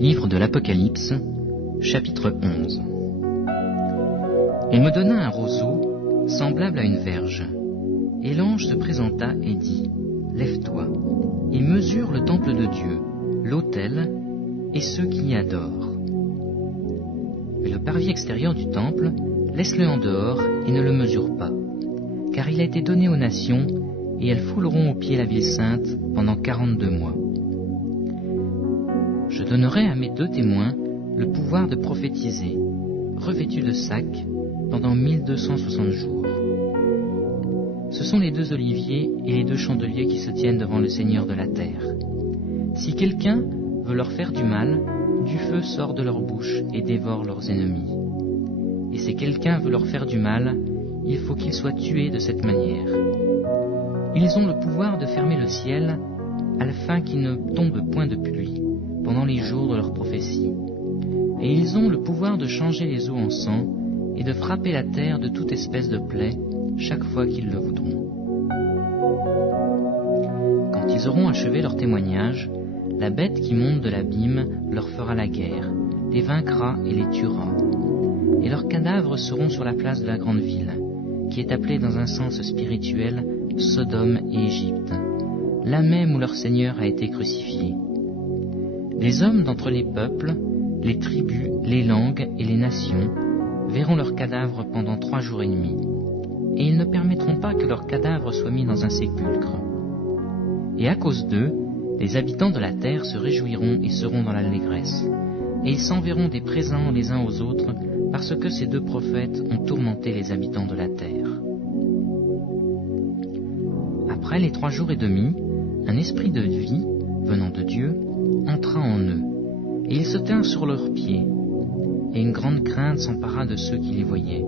Livre de l'Apocalypse, chapitre 11. Il me donna un roseau semblable à une verge, et l'ange se présenta et dit : Lève-toi, et mesure le temple de Dieu, l'autel, et ceux qui y adorent. Mais le parvis extérieur du temple, laisse-le en dehors et ne le mesure pas, car il a été donné aux nations, et elles fouleront aux pieds la ville sainte pendant 42 mois. Je donnerai à mes 2 témoins le pouvoir de prophétiser, revêtus de sac, pendant 1260 jours. Ce sont les 2 oliviers et les 2 chandeliers qui se tiennent devant le Seigneur de la terre. Si quelqu'un veut leur faire du mal, du feu sort de leur bouche et dévore leurs ennemis. Et si quelqu'un veut leur faire du mal, il faut qu'ils soient tués de cette manière. Ils ont le pouvoir de fermer le ciel, afin qu'il ne tombe point de pluie pendant les jours de leur prophétie. Et ils ont le pouvoir de changer les eaux en sang et de frapper la terre de toute espèce de plaie chaque fois qu'ils le voudront. Quand ils auront achevé leur témoignage, la bête qui monte de l'abîme leur fera la guerre, les vaincra et les tuera. Et leurs cadavres seront sur la place de la grande ville, qui est appelée dans un sens spirituel Sodome et Égypte, là même où leur Seigneur a été crucifié. Les hommes d'entre les peuples, les tribus, les langues et les nations verront leurs cadavres pendant 3 jours et demi, et ils ne permettront pas que leurs cadavres soient mis dans un sépulcre. Et à cause d'eux, les habitants de la terre se réjouiront et seront dans l'allégresse, et ils s'enverront des présents les uns aux autres, parce que ces 2 prophètes ont tourmenté les habitants de la terre. Après les 3 jours et demi, un esprit de vie, venant de Dieu, entra en eux, et ils se tinrent sur leurs pieds, et une grande crainte s'empara de ceux qui les voyaient.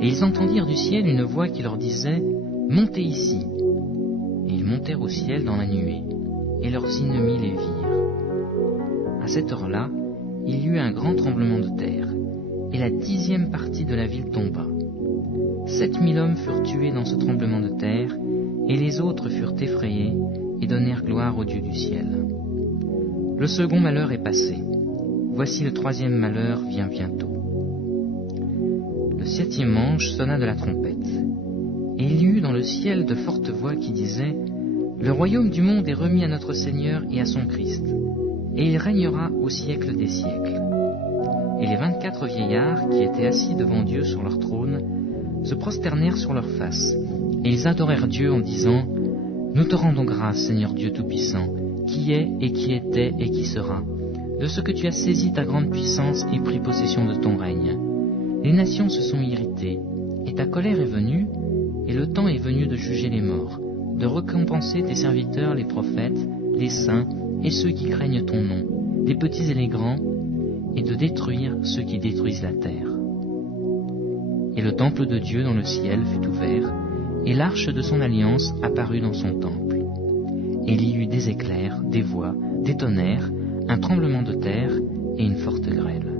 Et ils entendirent du ciel une voix qui leur disait : Montez ici. Et ils montèrent au ciel dans la nuée, et leurs ennemis les virent. À cette heure-là, il y eut un grand tremblement de terre, et la 10e partie de la ville tomba. 7000 hommes furent tués dans ce tremblement de terre, et les autres furent effrayés et donnèrent gloire au Dieu du ciel. Le second malheur est passé. Voici le 3e malheur vient bientôt. Le 7e ange sonna de la trompette, et il y eut dans le ciel de fortes voix qui disaient : Le royaume du monde est remis à notre Seigneur et à son Christ, et il régnera au siècle des siècles. Et les 24 vieillards qui étaient assis devant Dieu sur leur trône se prosternèrent sur leurs faces, et ils adorèrent Dieu en disant : Nous te rendons grâce, Seigneur Dieu Tout-Puissant, qui est et qui était et qui sera, de ce que tu as saisi ta grande puissance et pris possession de ton règne. Les nations se sont irritées, et ta colère est venue, et le temps est venu de juger les morts, de récompenser tes serviteurs les prophètes, les saints et ceux qui craignent ton nom, les petits et les grands, et de détruire ceux qui détruisent la terre. Et le temple de Dieu dans le ciel fut ouvert, et l'arche de son alliance apparut dans son temple. Et il y eut des éclairs, des voix, des tonnerres, un tremblement de terre et une forte grêle.